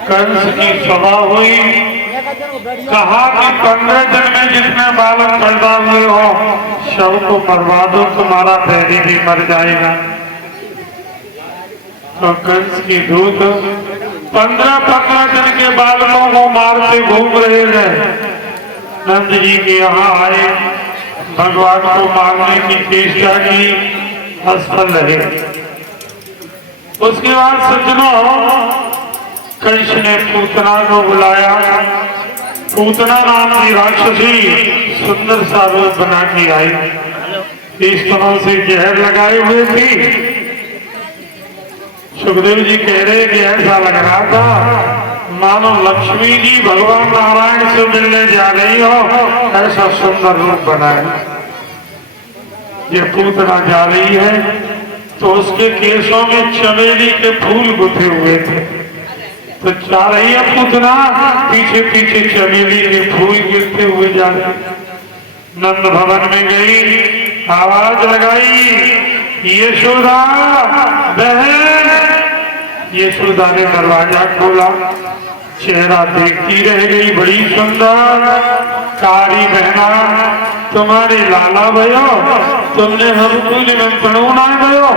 कंस की सभा हुई, कहा कि 15 दिन में जितने बालक पैदा हुए हो सबको मरवा दो, तुम्हारा बैरी भी मर जाएगा। तो कंस की दूत 15 दिन के बालकों को मारते घूम रहे थे। नंद जी के यहाँ आए, भगवान को मारने की चेष्टा की, असफल रहे। उसके बाद सज्जनों, कंस ने पूतना को बुलाया। पूतना नाम की राक्षसी सुंदर सा रूप बना के आई, इस तरह से जहर लगाए हुए थी। सुखदेव जी कह रहे कि ऐसा लग रहा था मानो लक्ष्मी जी भगवान नारायण से मिलने जा रही हो, ऐसा सुंदर रूप बना है। ये पूतना जा रही है तो उसके केसों में चमेली के फूल गुथे हुए थे, तो जा रही है पूतना, पीछे पीछे चमेली के फूल गिरते हुए जा रहे। नंद भवन में गई, आवाज लगाई, यशोदा बहन। यशोदा ने दरवाजा खोला, चेहरा देखती रह गई, बड़ी सुंदर कारी बहना, तुम्हारे लाला भयो, तुमने हमको निमंत्रण ना गयो,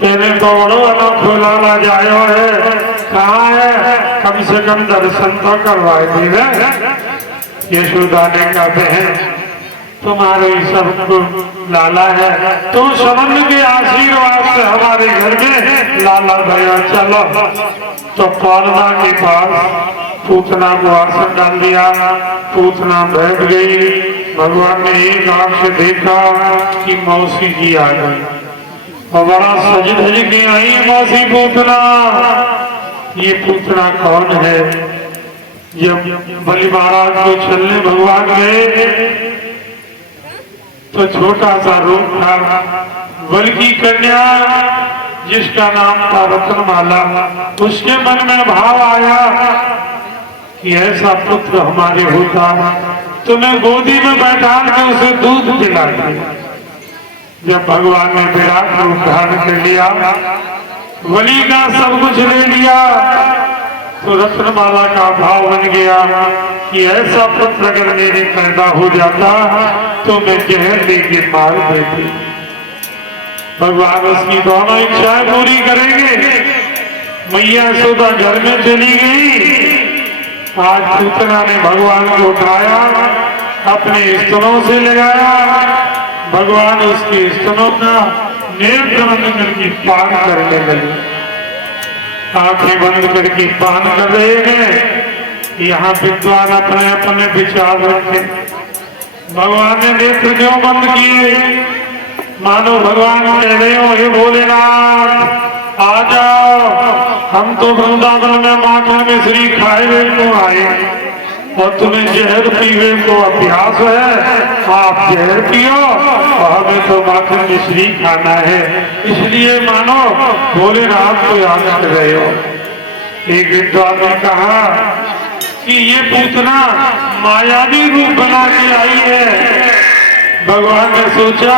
तेरे तो बड़ो अनोखो लाला जायो है, कहाँ है, कम से कम दर्शन तो करवाए थे। यशोदा ने कहा बहन तुम्हारे सबको लाला है, तुम समझ के आशीर्वाद से हमारे घर में लाला भैया चलो। तो पौर्णमा के पास पूतना को आसन डाल दिया, पूतना बैठ गई। भगवान ने एक आंख से देखा कि मौसी जी आ गई और बड़ा सज धज के आई मौसी पूतना। ये पूतना कौन है? जब बलि महाराज को छलने भगवान गए तो छोटा सा रूप था, बलि की कन्या जिसका नाम था रत्नमाला, उसके मन में भाव आया कि ऐसा पुत्र हमारे होता तो मैं गोदी में बैठा के उसे दूध पिलाती। जब भगवान ने विराट रूप धारण कर लिया, बलि का सब कुछ ले लिया, तो रत्नमाला का भाव बन गया कि ऐसा पुत्र अगर मेरे पैदा हो जाता तो मैं जहर लेके मार देती। भगवान उसकी दोनों इच्छाएं पूरी करेंगे। मैया यशोदा घर में चली गई। आज पूतना ने भगवान को उठाया, अपने स्तनों से लगाया। भगवान उसके स्तनों का नेत्र बंद करके पान करने लगे। आंखें बंद करके पान कर रहे हैं। यहाँ विद्वान अपने अपने विचार रखे। भगवान ने नेत्र क्यों बंद किए? मानो भगवान कह रहे हो हे भोलेनाथ आ जाओ, हम तो वृंदावन में माखन मिश्री खाए हुए को आए और तुम्हें जहर पीवे को अभ्यास है। आप जहर पियो और हमें तो माखन मिश्री खाना है, इसलिए मानो भोलेनाथ को याद कर रहे हो। एक विद्वान ने कहा कि ये पूतना मायावी रूप बना के आई है। भगवान ने सोचा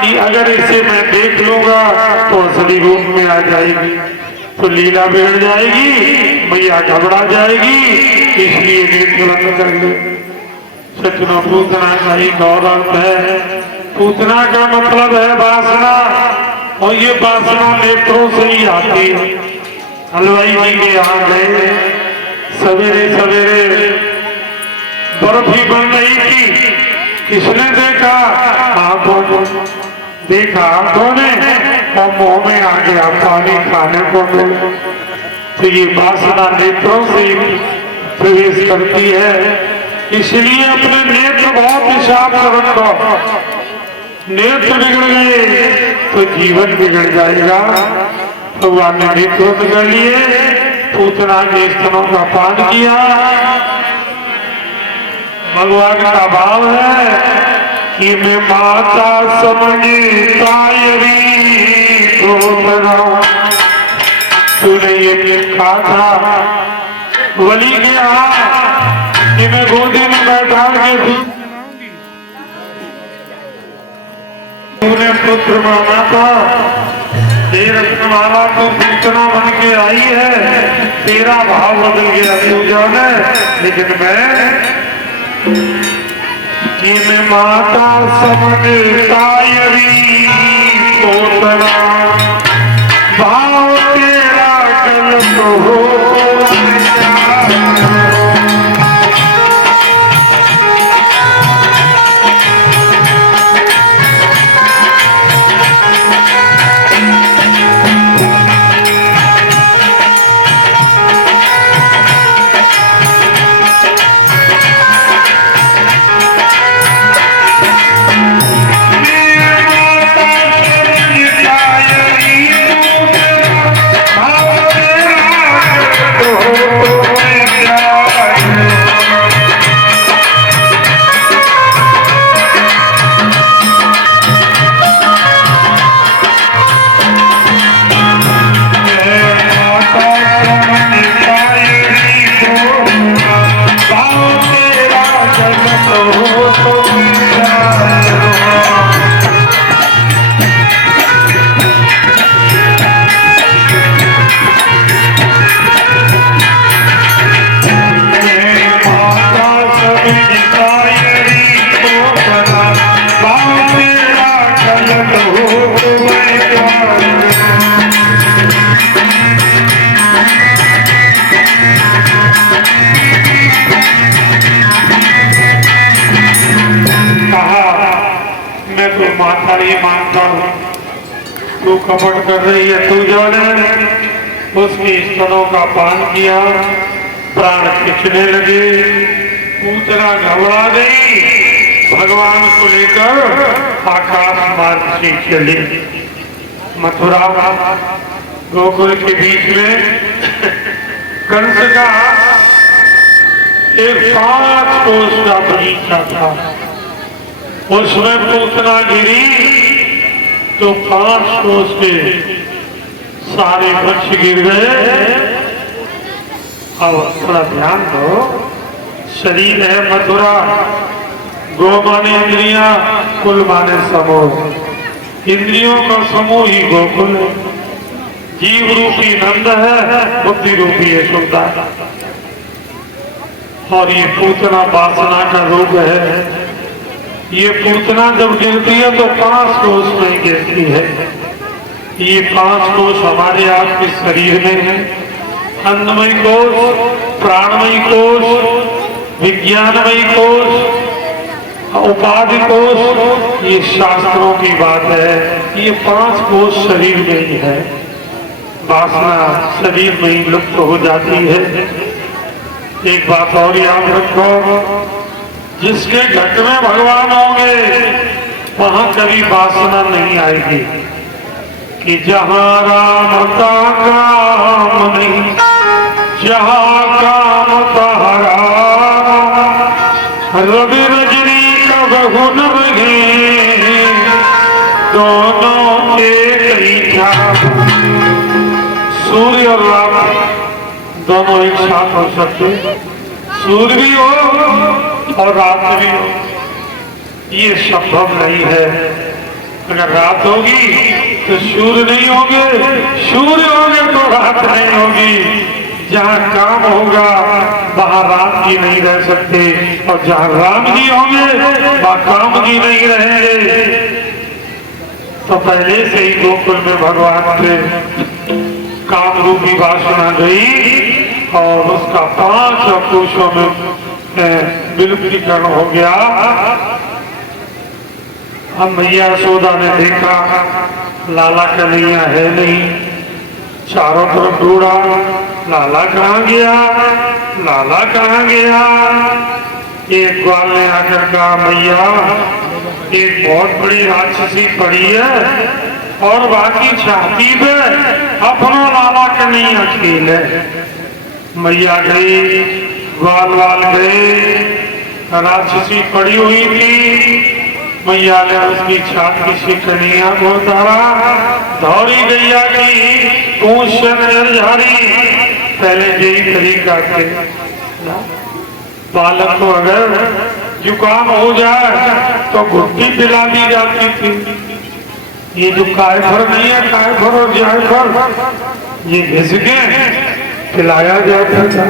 कि अगर इसे मैं देख लूंगा तो असली रूप में आ जाएगी, तो लीला बिगड़ जाएगी, मैया घबरा जाएगी, इसलिए नेत्र बंद कर ले। सचना पूतना का ही गौरव है। पूतना का मतलब है वासना, और ये वासना नेत्रों से ही आती है। हलवाई जी के यहाँ गए, सवेरे सवेरे बर्फी बन रही थी। किसने देखा? आंखों ने देखा, आंखों ने, और मुंह में आ गया पानी खाने को मिला। तो ये वासना नेत्रों से प्रवेश करती है, इसलिए अपने नेत्र बहुत हिसाब से रखो। नेत्र बिगड़ गए तो जीवन बिगड़ जाएगा। भगवान ने नेत्र बिगड़ लिए, पूतना के स्तनों का पान किया। भगवान का भाव है कि मैं माता समझता तूने ये लिखा था बलि के यहाँ कि मैं गोदी में बैठा के तूने पुत्र माना था, हे रत्नमाला तू पूतना बन के आई है, तेरा भाव बदल गया तू जाने, लेकिन मैं माता समझ सायरी पूतना भाव तेरा गलत हो तू कपट कर रही है, तू जाने उसकी स्तनों का पान किया, प्राण खिंचने लगे, पूतना घबरा गई, भगवान को लेकर आकाश मार्ग से चली। मथुरा गोकुल के बीच में कंस का एक 5 कोस का बगीचा था, उसमें पूतना गिरी तो 5 कोस के सारे वृक्ष गिर गए। अब थोड़ा ध्यान दो, शरीर है मथुरा, गो माने इंद्रियां, कुल माने समूह, इंद्रियों का समूह ही गोकुल है, जीव रूपी नंद है, बुद्धि रूपी यशोदा, और ये पूतना वासना का रूप है। ये पूतना जब गिरती है तो 5 कोस में गिरती है। ये 5 कोस हमारे आपके शरीर में है, अन्नमय कोश, प्राणमय कोश, विज्ञानमय कोश, उपाधि कोश, ये शास्त्रों की बात है। ये 5 कोश शरीर में ही है, वासना शरीर में ही लुप्त हो जाती है। एक बात और याद रखो, जिसके घट में भगवान होंगे वहां कभी वासना नहीं आएगी, कि जहां राम का काम नहीं, जहां काम तहरा, रवि रजनी का बहुन रहे, दोनों एक ही था। सूर्य और राम दोनों एक साथ हो सकते, सूर्य भी हो और रात भी हो, ये संभव नहीं है। अगर रात होगी तो सूर्य नहीं होंगे, सूर्य होंगे तो रात नहीं होगी। जहाँ काम होगा वहाँ राम जी नहीं रह सकते, और जहाँ राम जी होंगे वहाँ काम जी नहीं रहेंगे। तो पहले से ही गोकुल में भगवान से काम रूपी वासना गई और उसका 5 कोशों में विलुप्तीकरण हो गया। हम मैया यशोदा ने देखा लाला कन्हैया है नहीं, चारों तरफ ढूंढा, लाला कहाँ गया, लाला कहाँ गया। एक ग्वाल ने आकर कहा, मैया एक बहुत बड़ी राक्षसी पड़ी है और बाकी चाहती है अपना लाला कन्हैया खेल है। मैया गई, ग्वाल वाल गए, राक्षसी पड़ी हुई थी, मैया ने उसकी छाती से कन्हैया को उतारा, दौड़ी गैया की पूंछ से नजर झाड़ी। पहले यही तरीका थे, बालक को अगर जुकाम हो जाए तो घुट्टी पिला दी जाती थी, ये जो कायफर नहीं है, कायफर और जायफर ये घिस के खिलाया जाता था।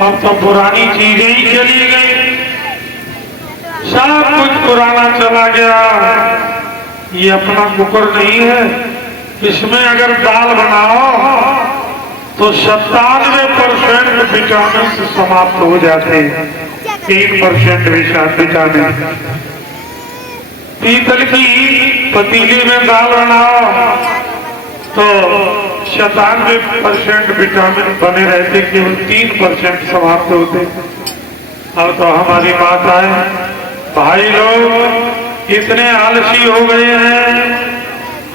अब तो पुरानी चीजें ही चली गई, सब कुछ पुराना चला गया। ये अपना कुकर नहीं है, इसमें अगर दाल बनाओ तो 97% विटामिन समाप्त हो जाते हैं, 3% विटामिन। पीतल की पतीली में दाल बनाओ तो 97% विटामिन बने रहते, केवल 3% समाप्त होते। अब तो हमारी माताएं भाई लोग इतने आलसी हो गए हैं।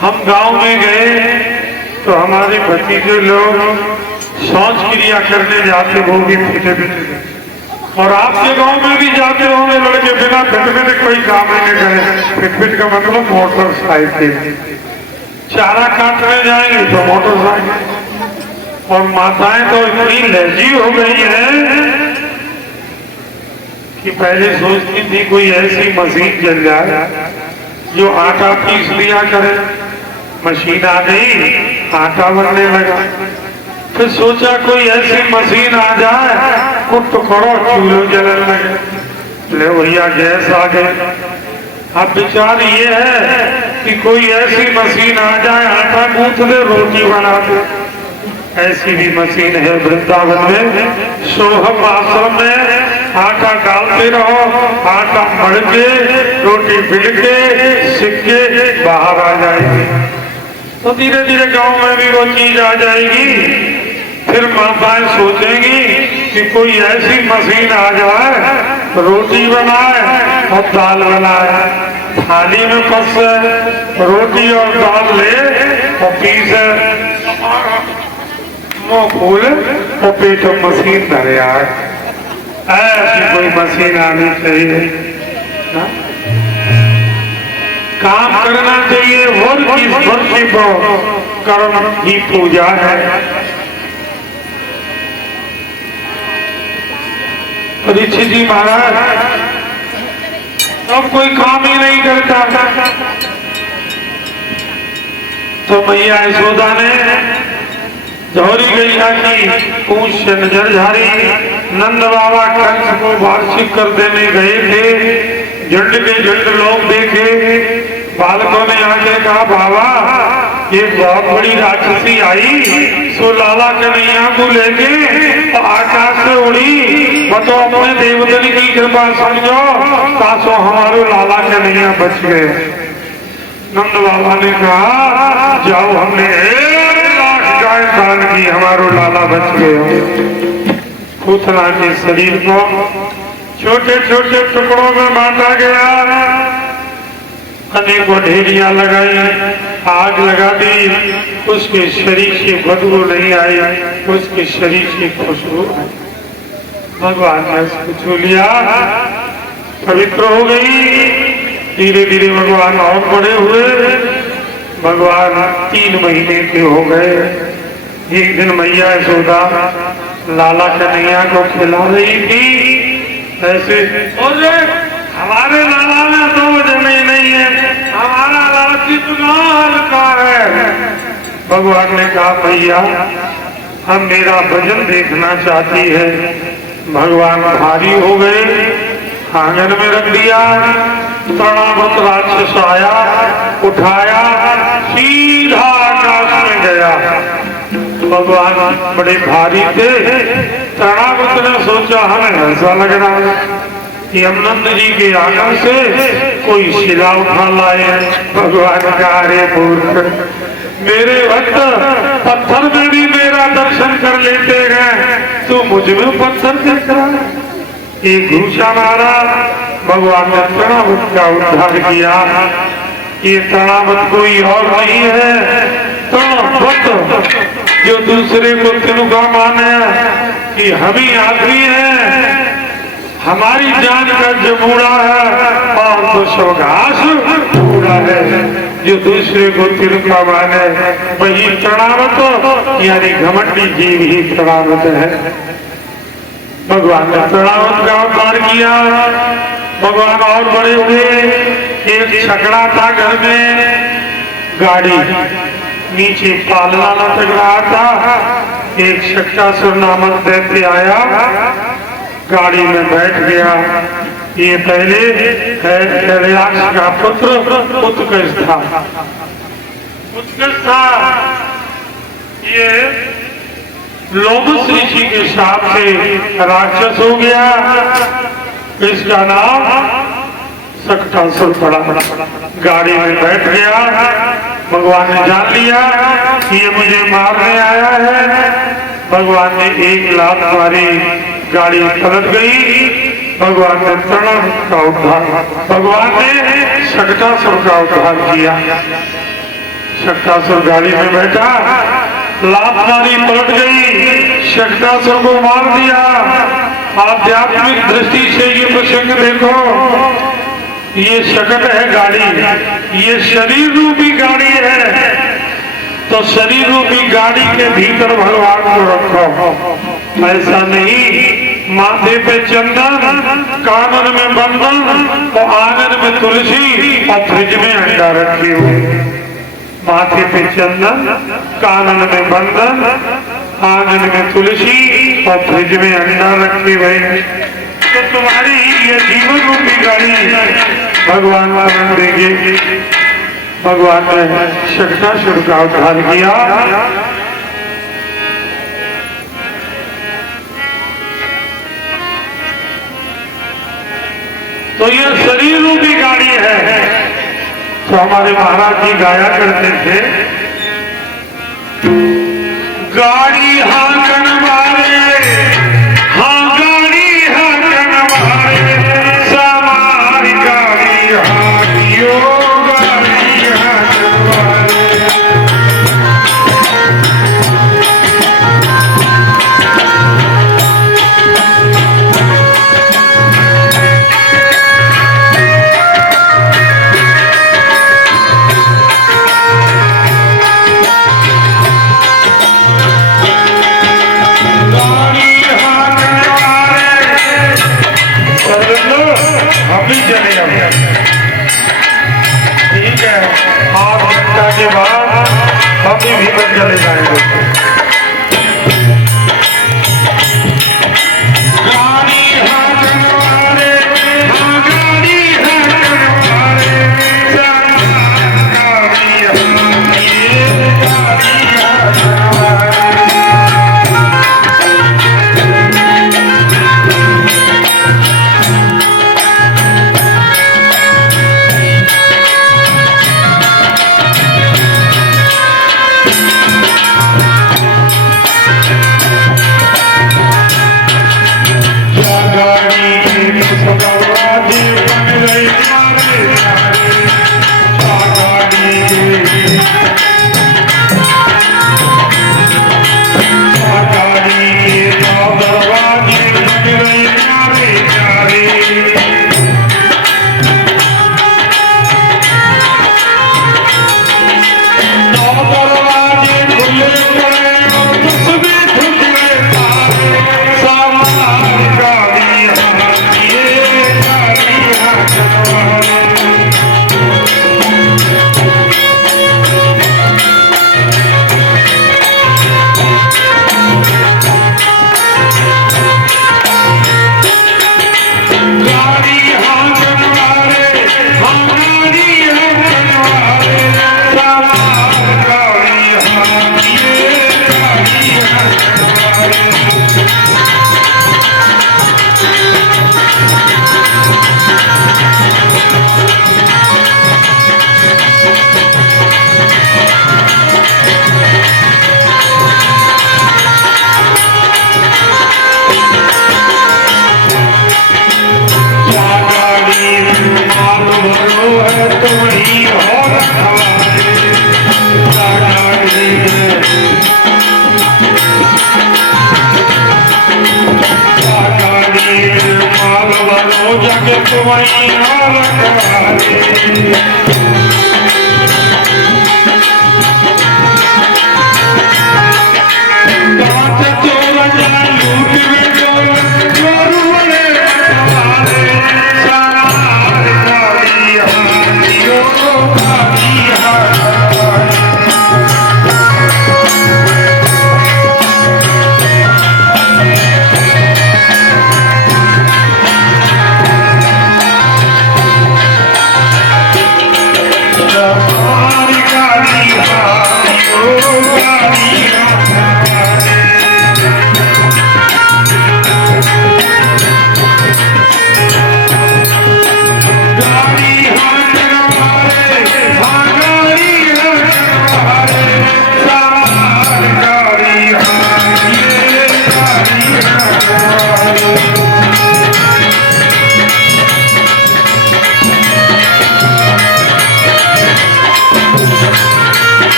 हम गांव में गए तो हमारे भतीजे लोग शौच क्रिया करने जाते, वो भी पीटे पीटे। और आपके गांव में भी जाते होंगे लड़के, बिना फिटफिट कोई काम नहीं करे। फिटफिट का मतलब मोटरसाइकिल, चारा काटने जाएंगे तो मोटरसाइकिल। और माताएं तो इतनी लहजी हो गई है कि पहले सोचती थी कोई ऐसी मशीन चल जाए जो आटा पीस लिया करे। मशीन आ गई, आटा बनने लगा। फिर सोचा कोई ऐसी मशीन आ जाए, कुट करो चूल्हे जलने लगे। ले भैया गैस आ गए। अब विचार ये है कि कोई ऐसी मशीन आ जाए, आटा गूंथ दे, रोटी बना दे। ऐसी भी मशीन है वृंदावन में। सोहम आश्रम में आटा डालते रहो, आटा मड़ के, रोटी बिल के, सिक्के बाहर आ जाएगी। तो धीरे धीरे गांव में भी वो चीज आ जाएगी। फिर माताएं सोचेंगी कि कोई ऐसी मशीन आ जाए, रोटी बनाए और दाल बनाए, थाली में पसे, रोटी और दाल ले और पीसे, मुंह खोले और पेट में मशीन धरे आए। ऐसी कोई मशीन आनी चाहिए ना? काम करना चाहिए। वर्ष इस वर्ष कर्म की पूजा है। परीक्षित जी महाराज अब कोई काम ही नहीं करता, तो मैया यशोदा ने धौरी गैया की पूंछ से नजर झारी। नंद बाबा कंस को वार्षिक कर देने गए थे। झंड के झंड लोग देखे। बालकों ने आके कहा, बाबा ये बहुत बड़ी राक्षसी आई, सो लाला कन्हैया को लेके तो आकाश से उड़ी। बताओ अपने देवदल की कृपा समझो, काशो हमारे लाला कन्हैया बच गए। नंद बाबा ने कहा, जाओ हमने 1 लाख गाय दान की, हमारो लाला बच गए। पूतना के शरीर को छोटे छोटे टुकड़ों में बांटा गया। अनेकों ढेरियां लगाई, आग लगा दी। उसके शरीर से बदबू नहीं आई, उसके शरीर से खुशबू आई। भगवान ने उसको छू लिया, पवित्र हो गई। धीरे धीरे भगवान और बड़े हुए। भगवान 3 महीने के हो गए। एक दिन मैया यशोदा लाला कन्हैया को खिला रही थी। ऐसे हमारे लाला में 2 जमीन नहीं है, हमारा लाला चितगाल का है। भगवान ने कहा, भैया हम मेरा भजन देखना चाहती है। भगवान भारी हो गए, आंगन में रख दिया। तृणावत राक्षस आया, उठाया, सीधा आकाश में गया। भगवान बड़े भारी थे। तृणावत ने सोचा हमें ऐसा लग रहा है कि हम नंद जी के आंगन से कोई शिला उठा लाए। भगवान का, अरे मूर्ख, मेरे भक्त पत्थर में भी मेरा दर्शन कर लेते हैं, तू मुझ में पत्थर देख रहा है। एक घूसा मारा। भगवान ने तृणावत का उद्धार किया। ये तृणावत कोई और नहीं है, तृणावत जो दूसरे को तिनका माने कि हम ही आदमी है, हमारी जान का जमूड़ा है और तो सौगास पूरा है। जो दूसरे को तिनका माने वही तृणावत, यानी घमंडी जीव ही तृणावत है। भगवान ने तृणावत का उद्धार किया। भगवान और बड़े हुए। एक छकड़ा था घर में, गाड़ी नीचे पालना लटक रहा था। एक शक्टासुर नामक दैत्य आया, गाड़ी में बैठ गया। ये पहले कैलाश का पुत्र उत्कर्ष था। उत्कर्ष था ये लोमस ऋषि के साथ से राक्षस हो गया। इसका नाम शक्टासुर पड़ा। गाड़ी में बैठ गया। भगवान ने जान लिया कि ये मुझे मारने आया है। भगवान ने एक लात मारी, गाड़ी पलट गई। भगवान ने तरण का उद्धार, भगवान ने शक्टासुर का उद्धार किया। शक्टासुर गाड़ी में बैठा, लात मारी, पलट गई, शक्टासुर को मार दिया। आध्यात्मिक दृष्टि से ये प्रसंग देखो। ये शकट है गाड़ी, ये शरीर रूपी गाड़ी है। तो शरीर रूपी गाड़ी के भीतर भगवान को रखो। ऐसा नहीं माथे पे चंदन, कानन में बंधन और आंगन में तुलसी और फ्रिज में अंडा रखे हुए। माथे पे चंदन, कानन में बंधन, आंगन में तुलसी और फ्रिज में अंडा रखे हुए। तो तुम्हारी ये जीवन रूपी गाड़ी भगवान वरण देंगे। भगवान ने शक्टासुर का उद्धार किया। तो ये शरीर रूपी गाड़ी है। तो हमारे महाराज जी गाया करते थे, गाड़ी हांकन मारे, हाँ गाड़ी हांकन मारे, सामारी गाड़ी हाकियो, गाड़ी हांकन मारे। ठीक है, 8 घंटा के बाद हम भी भीतर चले जाएंगे। गाड़ी हांकन मारे, हाँ गाड़ी हांकन मारे, गाड़ी हांकिए, गाड़ी हांकन मारे।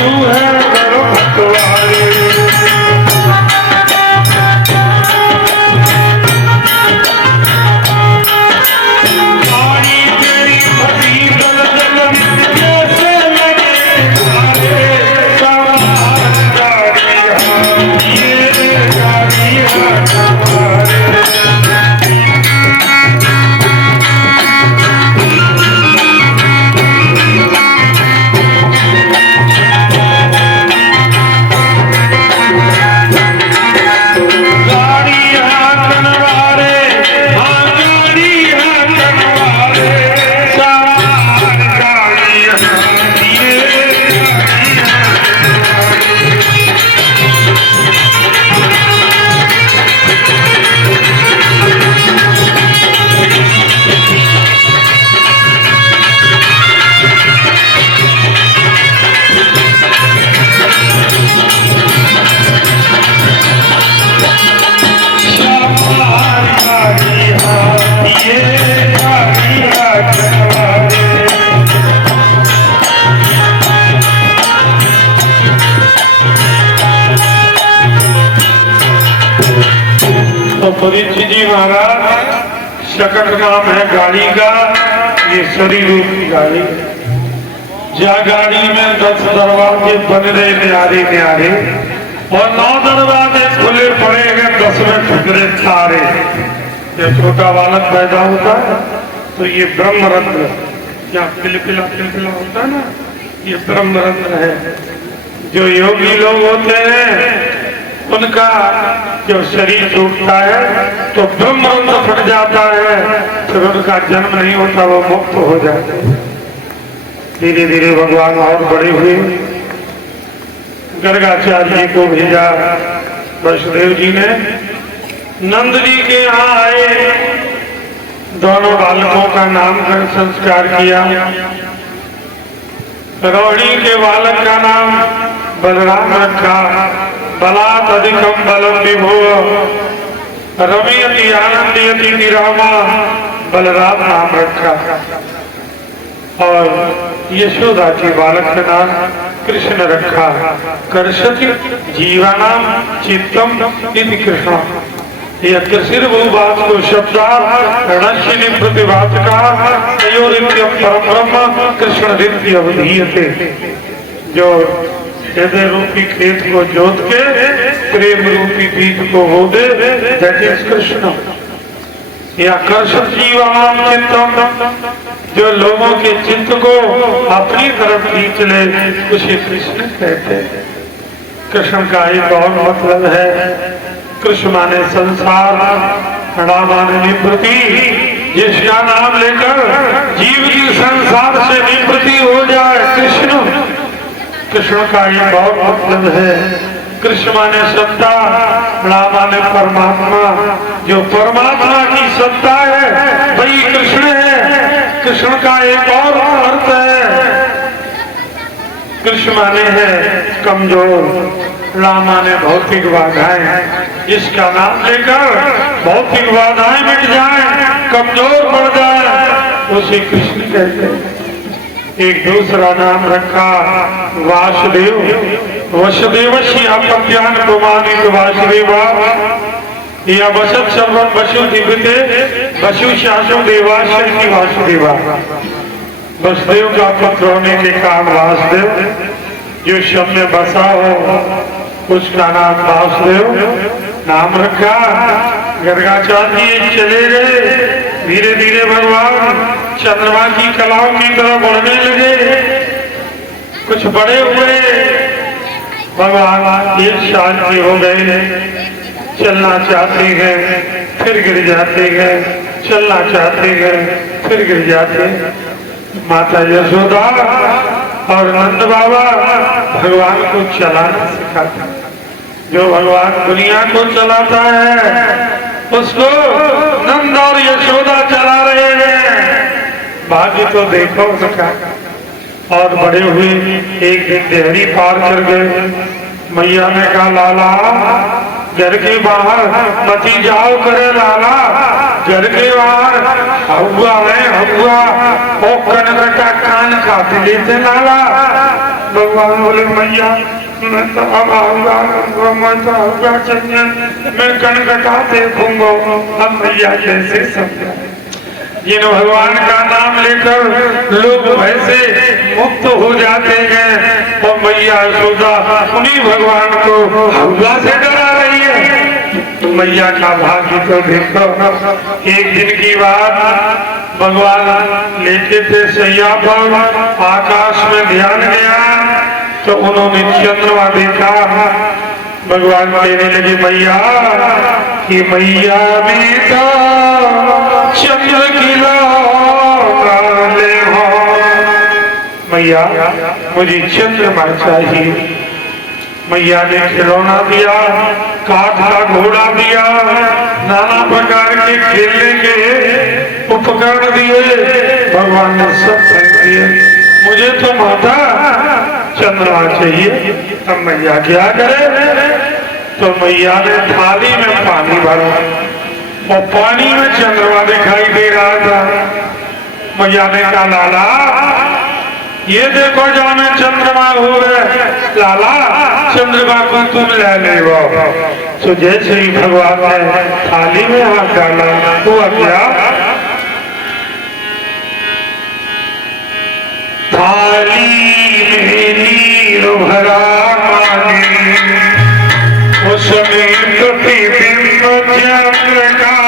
तू है गर्भवारी। परीक्षित जी महाराज, शकट नाम है गाड़ी का, ये शरीर रूपी गाड़ी। जा गाड़ी में 10 दरवाजे बन रहे न्यारे न्यारे और 9 दरवाजे खुले पड़े हैं, 10वें ठुकरे तारे। जब छोटा बालक पैदा होता है तो ये ब्रह्मरंध्र, क्या पिलपिला पिलपिला होता है ना, ये ब्रह्मरंध्र है। जो योगी लोग होते हैं उनका जब शरीर टूटता है तो ब्रह्मरंध्र फट जाता है, फिर उनका जन्म नहीं होता, वो मुक्त हो जाते हैं। धीरे धीरे भगवान और बड़े हुए, गर्गाचार्य जी को भेजा। वसुदेव जी ने नंद जी के यहाँ आए, दोनों बालकों का नामकरण संस्कार किया। रोहिणी के बालक का नाम बलराम रखा। बलात् अधिकम बलम विभो रमयति आनंदयति रामा, बलराम नाम रखा। और यशोदा के बालक का नाम कृष्ण रखा। कर्षति जीवानाम चित्तम इति कृष्ण। यह कृषि भूभात को शब्दार्थ रणशिनी प्रतिभात का तयोरित्यम परम ब्रह्म कृष्ण रित्य अवधीयते। जो हृदय रूपी खेत को जोत के प्रेम रूपी बीज को बो दे, दैट इज कृष्ण। या कर्षक जीवानाम चित्तम, जो लोगों के चित्त को अपनी तरफ खींच ले, उसे कृष्ण कहते हैं। कृष्ण का एक और मतलब है, कृष्ण माने संसार, राम माने निवृत्ति। जिसका नाम लेकर जीव की संसार से निवृत्ति हो जाए, कृष्ण। कृष्ण का एक और मतलब है, कृष्ण माने सत्ता, राम माने परमात्मा। जो परमात्मा की सत्ता है वही कृष्ण है। कृष्ण का एक और अर्थ है, कृष्ण माने है कमजोर, राम माने भौतिक बाधाएं। जिसका नाम लेकर भौतिक बाधाएं मिट जाए, कमजोर बढ़ जाए, उसे कृष्ण कहते हैं। एक दूसरा नाम रखा वासुदेव। वसुदेवस्य अपत्यान प्रमाणित वासुदेवा। या वसत सर्वम वसु दिव्यते वसु शासो देवाश्री वासुदेवा। वसुदेव का पुत्र होने के कारण वासुदेव, जो सब में बसा हो उसका नाम वासुदेव नाम रखा। गर्गाचार्य जी चले गए, धीरे धीरे भगवान चंद्रमा की कलाओं की तरह बढ़ने लगे। कुछ बड़े हुए, भगवान 1 साल के हो गए, चलना चाहते हैं फिर गिर जाते हैं, चलना चाहते हैं फिर गिर जाते हैं। माता यशोदा और नंद बाबा भगवान को चलाना सिखाते। जो भगवान दुनिया को चलाता है उसको नंद और यशोदा चला रहे हैं। भाग्य तो देखो उसका। और बड़े हुए एक दिन देहरी पार कर गए। मैया ने कहा लाला घर के बाहर मती जाओ करे लाला, घर के बाहर हवा है हवा, ओ कनक का कान काट लेते लाला। भगवान बोले मैया मैं तो अब आऊंगा, मैं तो आऊंगा चाहिए, मैं कनकटा देखूंगा। अब मैया कैसे समझा। जिन भगवान का नाम लेकर लोग वैसे मुक्त हो जाते हैं और मैया यशोदा उन्हीं भगवान को हवा से डरा रही है। मैया का भाग्य तो देखो। एक दिन की बात, भगवान लेटे थे सैया पर, आकाश में ध्यान गया तो उन्होंने चंद्रमा देखा। भगवान कहने लगे मैया कि मैया में तो चंद्र खिला ले हो, मैया मुझे चंद्रमा चाहिए। मैया ने खिलौना दिया, काठ का घोड़ा दिया, नाना प्रकार के खेलने के उपकरण दिए, भगवान ने सब दिए। मुझे तो माता चंद्रमा चाहिए। अब मैया क्या करे? तो मैया ने थाली में पानी भरा और पानी में चंद्रमा दिखाई दे रहा था। मैया ने कहा लाला ये देखो जाने चंद्रमा हो रहे, लाला चंद्रमा को तुम ले ले। तो जैसे ही भगवान ने थाली में हाथ डाला हुआ क्या? थाली में नीर भरा पानी, उसमें प्रतिबिंब चंद्र का।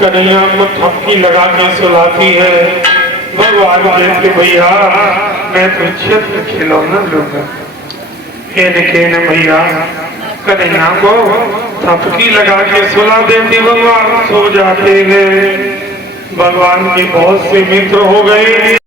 कन्हैया को थपकी लगा के सुलाती है। भगवान कहते भैया मैं तो क्षेत्र खिलौना लूंगा। कहने भैया कन्हैया को थपकी लगा के सुला देती, भगवान सो जाते हैं। भगवान के बहुत से मित्र हो गए।